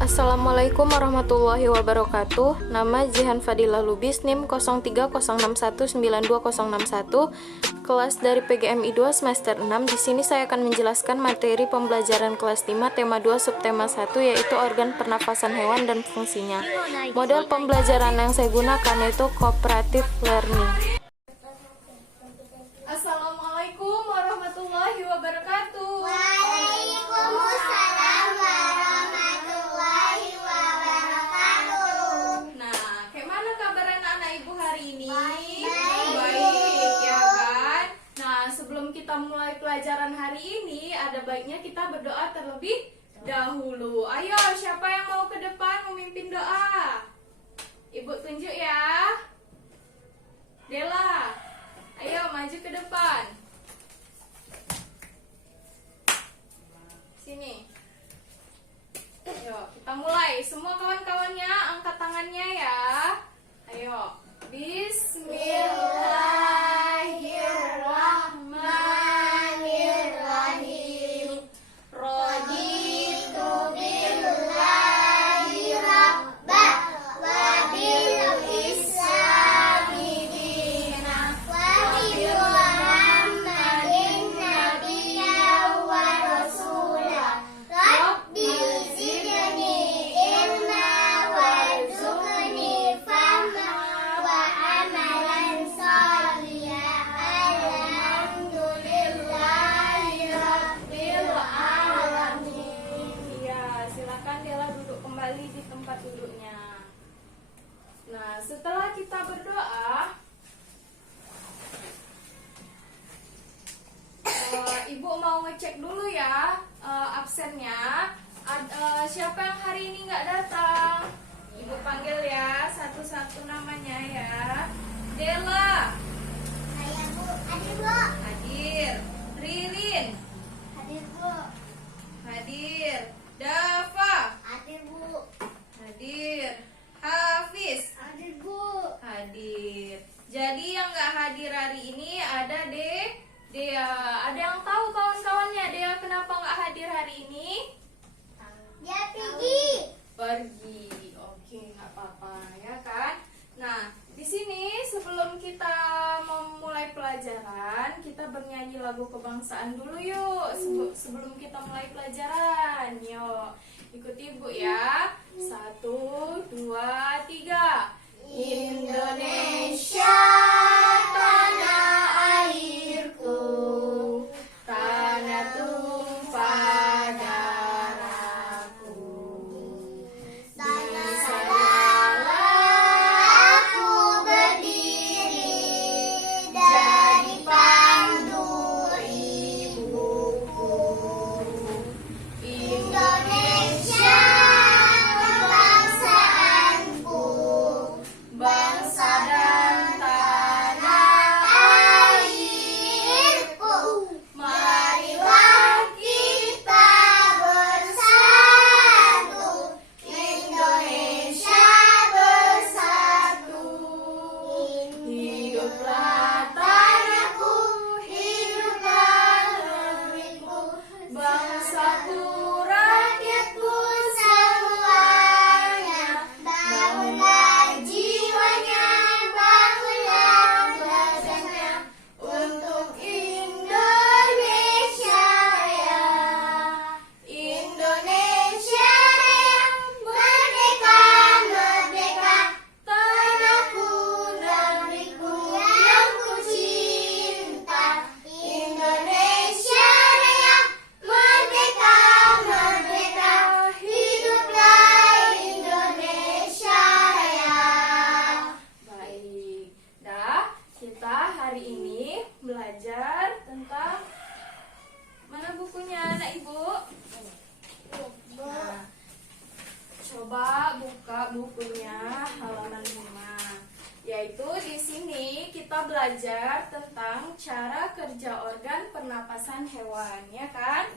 Assalamualaikum warahmatullahi wabarakatuh. Nama Jihan Fadilah Lubis, NIM 0306192061, kelas dari PGMI 2 semester 6. Di sini saya akan menjelaskan materi pembelajaran kelas 5 tema 2 subtema 1 yaitu organ pernafasan hewan dan fungsinya. Model pembelajaran yang saya gunakan yaitu cooperative learning. Assalamualaikum warahmatullahi wabarakatuh. Waalaikumsalam warahmatullahi wabarakatuh. Nah, kayak mana kabar anak-anak ibu hari ini? Baik. Ya kan? Nah, sebelum kita mulai pelajaran hari ini, ada baiknya kita berdoa terlebih dahulu. Ayo, siapa yang mau ke depan memimpin doa? Ibu tunjuk ya. Dela, ayo maju ke depan. Sini. Ayo, kita mulai. Semua kawan-kawannya angkat tangannya ya. Ayo. Bismillahirrahmanirrahim. Raditu billahi rabba wa bil islami dina wa bi Muhammadin nabiyya wa rasula. Rabbi zidni ilma warzuqni fahma wa amalan shalihan. Alhamdulillahi rabbil alamin. Ya, silakan Dela duduk kembali di tempat duduknya. Nah, setelah kita berdoa, Ibu mau ngecek dulu ya absennya. Siapa yang hari ini nggak datang? Ibu panggil ya satu-satu namanya ya. Dela, Saya Bu, hadir Bu. hadir. Rilin, Hadir Bu. hadir. Dava, Hadir Bu. hadir. Hafiz, Hadir Bu. hadir. Jadi yang nggak hadir hari ini ada Dea. Ada yang tahu kawan-kawannya Dea kenapa nggak hadir hari ini? Dia pergi. Pergi. Oke, nggak apa-apa ya kan. Nah, di sini sebelum kita memulai pelajaran, kita bernyanyi lagu kebangsaan dulu yuk. Sebelum kita mulai pelajaran, yuk ikuti ibu ya. 1, 2, 3. Indonesia tanah airku, tanah tumpah darahku. Tanah sanalah aku berdiri, jadi pandu ibuku. Indonesia kebangsaanku, bangsa dan tanah airku. Marilah kita bersatu, Indonesia bersatu. Hiduplah tanahku, hiduplah negeriku, bangsaku, rakyatku semuanya. Bangunlah jiwanya, bangunlah badannya untuk Indonesia Raya. Indonesia Raya, merdeka, merdeka, tanahku, negeriku yang ku cinta. Indonesia Raya, merdeka, merdeka, hiduplah Indonesia Raya. Baik, dah kita hari ini belajar tentang mana bukunya anak ibu? Nah, coba buka bukunya halaman 5. Yaitu di sini kita belajar tentang cara kerja organ pernapasan hewan, ya kan?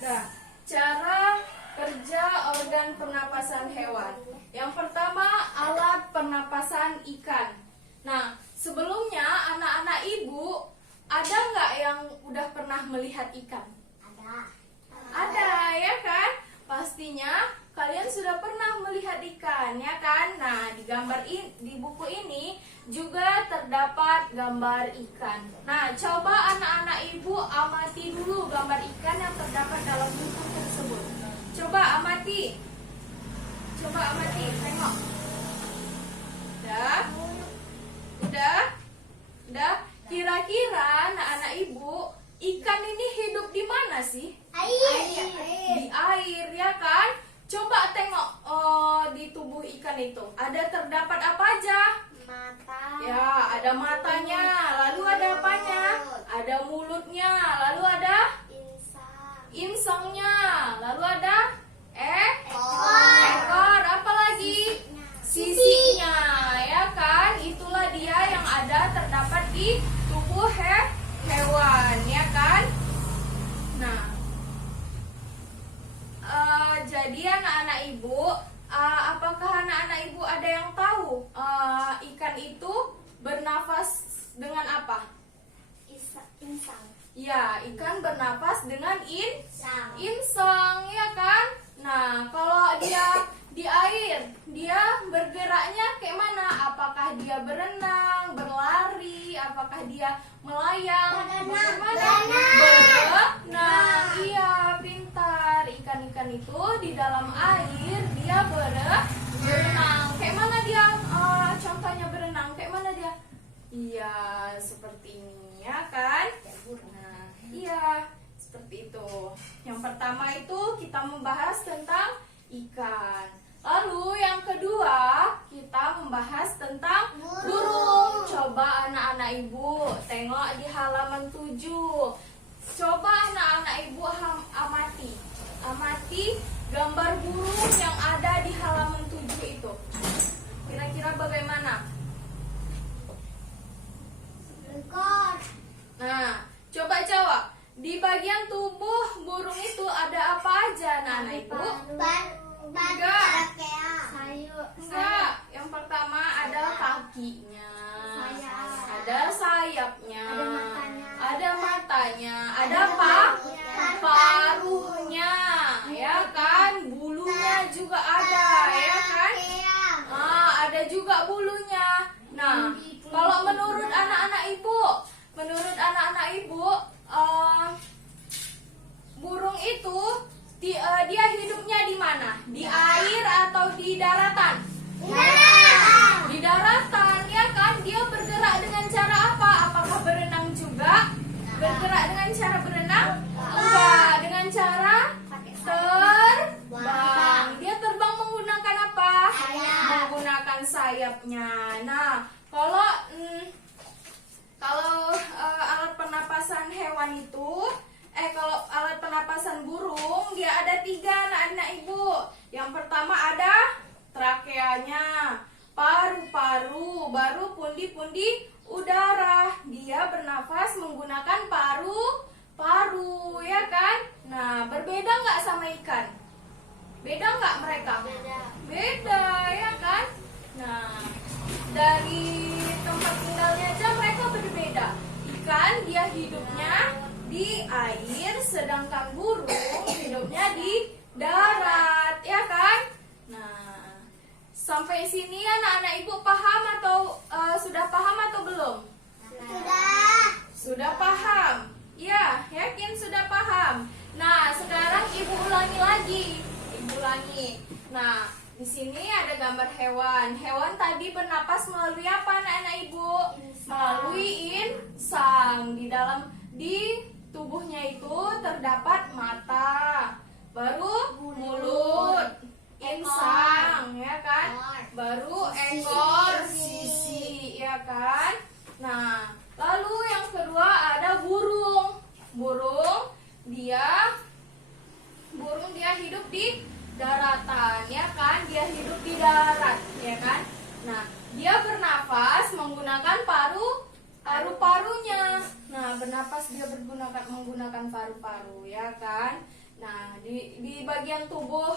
Nah, cara kerja organ pernapasan hewan. Yang pertama, alat pernapasan ikan. Nah, sebelumnya anak-anak ibu ada nggak yang udah pernah melihat ikan? Ada. Ada ya kan? Pastinya kalian sudah pernah melihat ikan ya kan? Nah, di buku ini juga terdapat gambar ikan. Nah, coba anak-anak ibu amati dulu gambar ikan yang terdapat dalam buku tersebut. Coba amati. Coba amati, tengok. Udah? Udah? Udah? Kira-kira anak-anak ibu, ikan ini hidup di mana sih? Air. Di air ya kan? Coba tengok di tubuh ikan itu. Ada terdapat apa aja? Mata. Ya, ada matanya. Lalu ada apanya? Ada mulutnya. Lalu ada Insang. insangnya. Lalu ada Ekor. ekor. Apa lagi? Sisinya. Ya kan? Itulah dia yang ada terdapat di tubuh hewan. Ya kan? Nah, jadi anak-anak ibu, apakah anak-anak ibu ada yang tahu ikan itu bernafas dengan apa? Insang. Ya, ikan bernafas dengan Insang. insang, ya kan? Nah, kalau dia di air, dia bergeraknya kayak mana? Apakah dia berenang, berlari, apakah dia melayang? Berenang. Berenang. Iya, pintar. Ikan-ikan itu di dalam air dia berenang. Kayak mana dia? Contohnya berenang. Kayak mana dia? Iya, seperti ini ya kan? Nah, iya, seperti itu. Yang pertama itu kita membahas tentang ikan. Lalu yang kedua kita membahas tentang burung. Coba anak-anak ibu tengok di halaman 7. Coba anak-anak ibu amati. Amati gambar burung yang ada di halaman 7 itu. Kira-kira bagaimana? Ekor. Nah, coba jawab. Di bagian tubuh burung itu ada apa aja, anak-anak ibu? Enggak. Sayur. Enggak. Yang pertama ada kakinya. Sayap. Ada sayapnya. Ada matanya. Ada matanya. Ada Ada apa? paruhnya. Paruhnya. Ya kan? Bulunya juga ada, ya kan? Ada juga bulunya. Nah, kalau menurut anak-anak ibu, burung itu dia hidupnya di mana? Di air atau di daratan? Di daratan, ya kan? Dia bergerak dengan cara apa? Apakah berenang juga? Bergerak dengan cara berenang? Enggak, dengan cara terbang. Dia terbang menggunakan apa? Sayap. Menggunakan sayapnya. Nah, kalau alat pernapasan hewan itu, kalau alat pernapasan burung, dia ada 3, anak-anak ibu. Yang pertama ada trakeanya, paru-paru, baru pundi-pundi udara. Dia bernafas menggunakan paru-paru, ya kan? Nah, berbeda nggak sama ikan? Beda nggak mereka? Beda, ya kan? Nah, dari tempat tinggalnya aja mereka berbeda. Ikan dia hidupnya di air, sedangkan burung hidupnya di darat, ya kan? Nah, sampai sini anak-anak ibu paham atau sudah paham atau belum? Sudah paham? Ya, yakin sudah paham. Nah, sekarang ibu ulangi lagi. Ibu ulangi. Nah, di sini ada gambar hewan. Hewan tadi bernapas melalui apa, anak-anak ibu? Melalui insang. Di tubuhnya itu terdapat mata, baru mulut, insang, ya kan? Baru ekor, sisi, ya kan? Nah, lalu yang kedua ada burung. Burung dia hidup di daratan, ya kan? Dia hidup di darat, ya kan? Nah, dia bernafas menggunakan paru-parunya. Nah, bernapas dia menggunakan paru-paru, ya kan? Nah, di bagian tubuh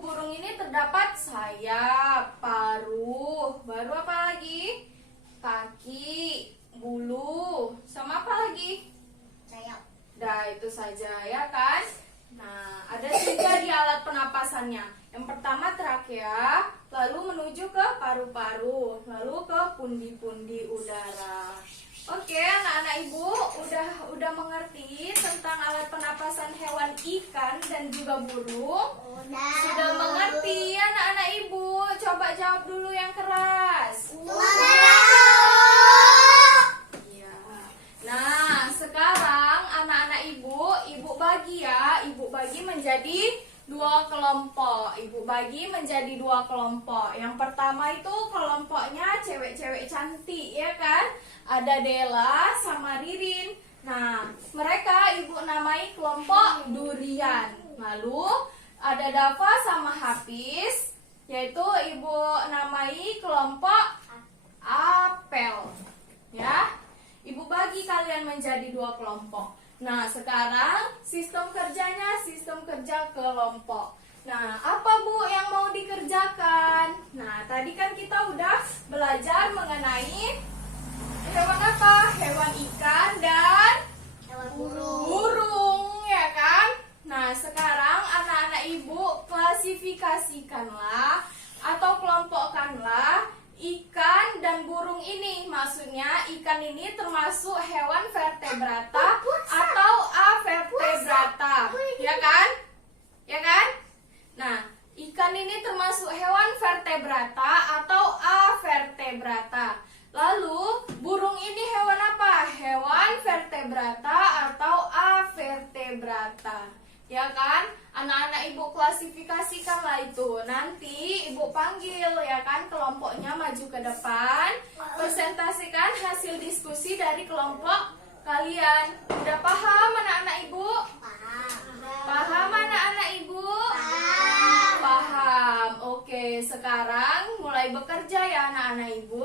burung ini terdapat sayap, paruh, baru apa lagi? Kaki, bulu, sama apa lagi? Sayap. Nah, itu saja ya kan? Nah, ada 3 di alat penapasannya. Yang pertama trakea, lalu menuju ke paru-paru, lalu ke pundi-pundi udara. Oke, anak-anak ibu udah mengerti tentang alat penapasan hewan ikan dan juga burung? Sudah mengerti anak-anak ibu? Coba jawab dulu yang keras. Iya. Nah, sekarang anak-anak ibu bagi ya. Ibu bagi menjadi 2 kelompok. Ibu bagi menjadi 2 kelompok. Yang pertama itu kelompoknya cewek-cewek cantik ya kan? Ada Dela sama Ririn. Nah, mereka ibu namai kelompok durian. Lalu ada Dava sama Hafiz, yaitu ibu namai kelompok apel. Ya, ibu bagi kalian menjadi 2 kelompok. Nah, sekarang sistem kerjanya sistem kerja kelompok. Nah, apa Bu yang mau dikerjakan? Nah, tadi kan kita udah belajar mengenai hewan apa? Hewan ikan dan Hewan burung, ya kan? Nah, sekarang anak-anak ibu klasifikasikanlah atau kelompokkanlah ikan dan burung ini. Maksudnya ikan ini termasuk hewan vertebrata atau avertebrata, ya kan? Ya kan? Nah, ikan ini termasuk hewan vertebrata atau avertebrata. Lalu, burung ini hewan apa? Hewan vertebrata atau avertebrata. Ya kan? Anak-anak ibu klasifikasikanlah itu. Nanti ibu panggil ya kan kelompoknya maju ke depan. Presentasikan hasil diskusi dari kelompok kalian. Udah paham anak-anak ibu? Paham anak-anak ibu? Paham. Oke, sekarang mulai bekerja ya anak-anak ibu.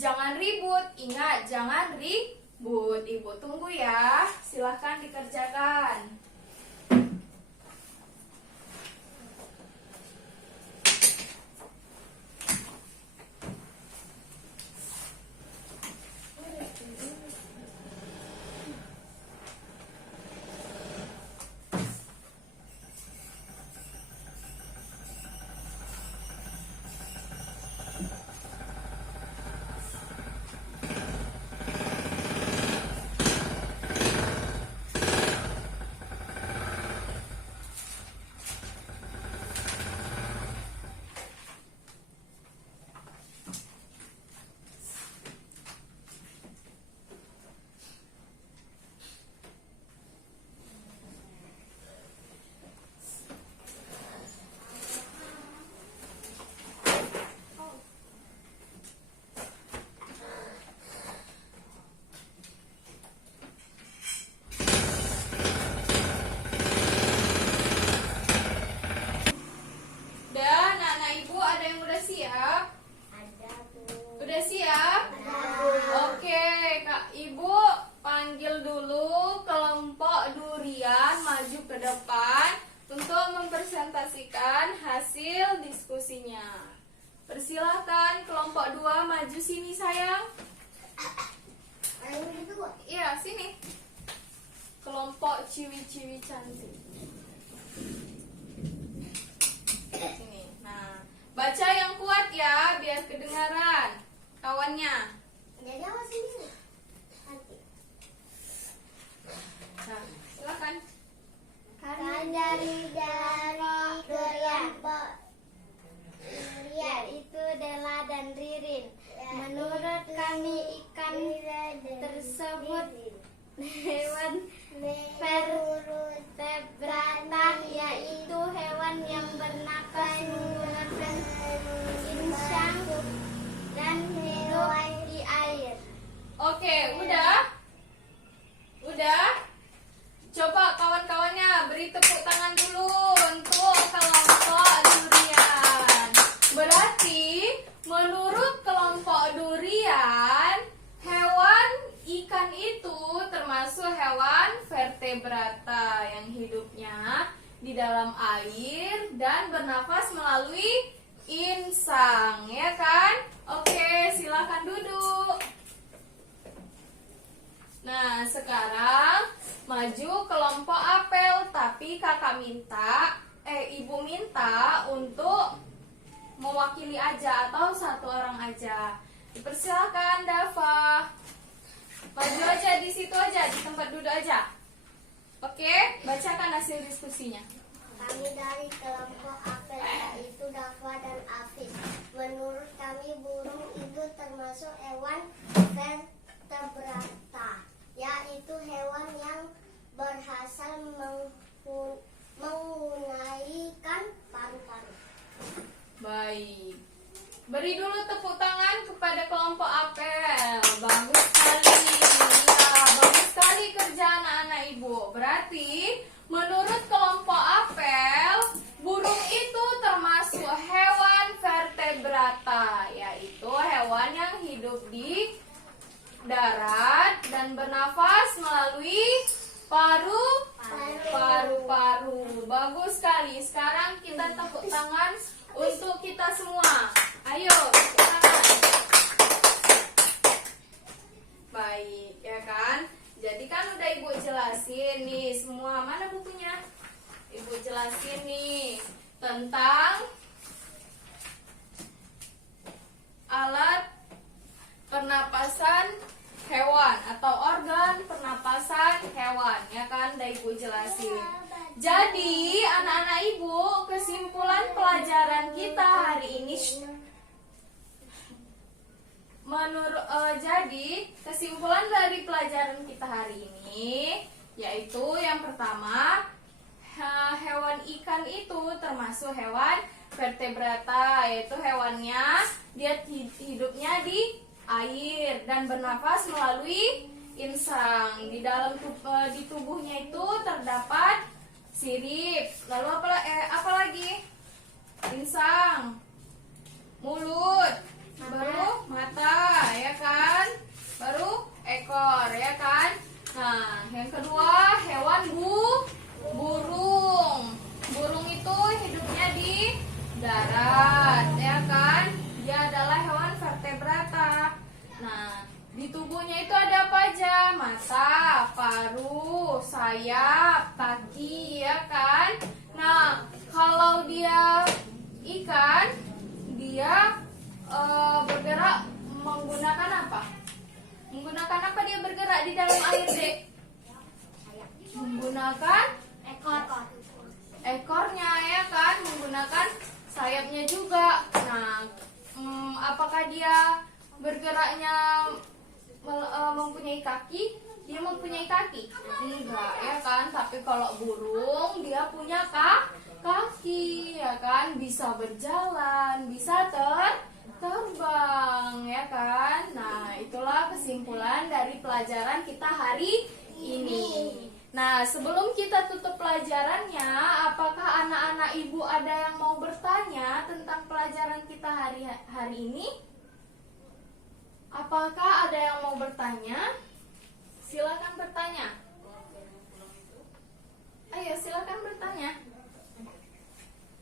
Jangan ribut. Ingat, jangan ribut. Ibu tunggu ya. Silahkan dikerjakan. Hasil diskusinya. Persilahkan kelompok 2 maju sini sayang. Iya, sini. Kelompok ciwi-ciwi cantik. Sini. Nah, baca yang kuat ya biar kedengaran kawannya. Nah, silakan. Kami dari kelompok durian itu Dela dan Ririn. Menurut kami ikan tersebut hewan vertebrata, yaitu hewan yang bernapas menggunakan insang dan hidup di air. Oke, udah? Udah? Coba kawan-kawannya beri tepuk tangan dulu untuk kelompok durian. Berarti menurut kelompok durian, hewan ikan itu termasuk hewan vertebrata yang hidupnya di dalam air dan bernafas melalui insang, ya kan? Oke, silakan duduk. Nah, sekarang maju kelompok apel, tapi ibu minta untuk mewakili aja atau satu orang aja. Dipersilakan Dava. Maju aja di situ aja, di tempat duduk aja. Oke, bacakan hasil diskusinya. Kami dari kelompok apel yaitu Dava dan Afif. Menurut kami burung itu termasuk hewan vertebrata, yaitu hewan yang berhasil menggunakan paru-paru. Baik. Beri dulu tepuk tangan kepada kelompok apel. Bagus sekali. Ya, bagus sekali kerja anak-anak ibu. Berarti menurut kelompok apel, burung itu termasuk hewan vertebrata, yaitu hewan yang hidup di darat dan bernafas melalui paru-paru. Bagus sekali. Sekarang kita tepuk tangan untuk kita semua. Ayo, tepuk tangan. Baik, ya kan? Jadi kan udah ibu jelasin nih semua. Mana bukunya? Ibu jelasin nih tentang alat pernapasan hewan atau organ pernapasan hewan, ya kan? Udah ibu jelasin. Jadi anak-anak ibu, kesimpulan pelajaran kita hari ini jadi kesimpulan dari pelajaran kita hari ini yaitu yang pertama, hewan ikan itu termasuk hewan vertebrata, yaitu hewannya dia hidupnya di air dan bernafas melalui insang. Di dalam di tubuhnya itu terdapat sirip, lalu apa lagi? Insang, mulut, baru mata, ya kan? Baru ekor, ya kan? Nah, yang kedua hewan burung. Burung itu hidupnya di darat, ya kan? Dia adalah hewan vertebrata. Nah, di tubuhnya itu ada apa aja? Mata, paru, sayap, kaki, ya kan? Nah, kalau dia ikan, dia bergerak menggunakan apa? Menggunakan apa dia bergerak di dalam air, Dek? Menggunakan ekornya, ya kan? Menggunakan sayapnya juga. Nah, apakah dia bergeraknya mempunyai kaki? Dia mempunyai kaki? Enggak, ya kan? Tapi kalau burung dia punya kaki, ya kan? Bisa berjalan, bisa terbang, ya kan? Nah, itulah kesimpulan dari pelajaran kita hari ini. Nah, sebelum kita tutup pelajarannya, apakah anak-anak ibu ada yang mau bertanya tentang pelajaran kita hari ini? Apakah ada yang mau bertanya? Silakan bertanya. Ayo, silakan bertanya.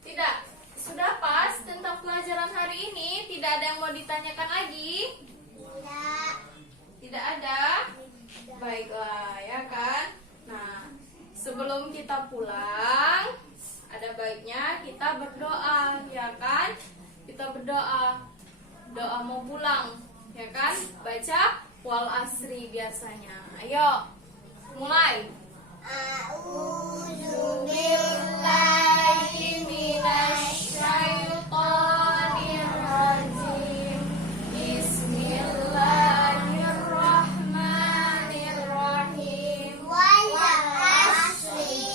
Tidak? Sudah pas tentang pelajaran hari ini? Tidak ada yang mau ditanyakan lagi? Tidak ada? Baiklah, ya kan? Nah, sebelum kita pulang, ada baiknya kita berdoa, ya kan? Kita berdoa. Doa mau pulang, ya kan? Baca wal asri biasanya. Ayo, mulai. A'udzubillahi minasyaitonir rajim. Bismillahirrahmanirrahim. Wal asri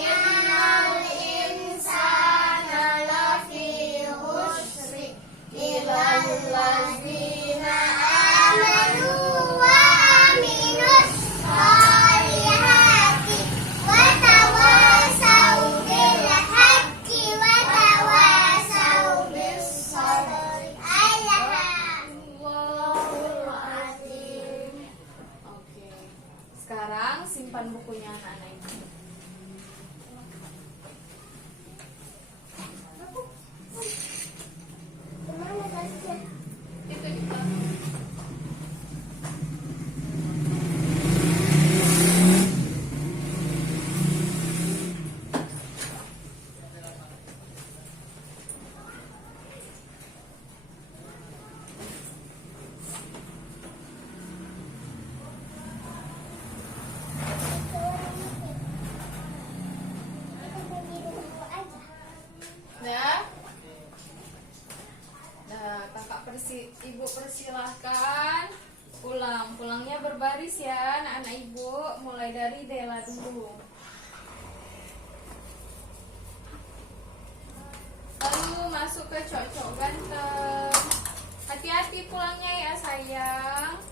Innal insana lafi khusri illal ladzina amanu wa aminus solihati wa tawasau bil haqqi wa tawasau bis sabri. Allahul azim. Oke. Sekarang simpan bukunya anak-anak ini. Kemana tasnya? Itu di belakang. Ibu persilahkan pulang. Pulangnya berbaris ya anak-anak ibu. Mulai dari Dela dulu. Lalu masuk ke Cocok ganteng. Hati-hati pulangnya ya sayang.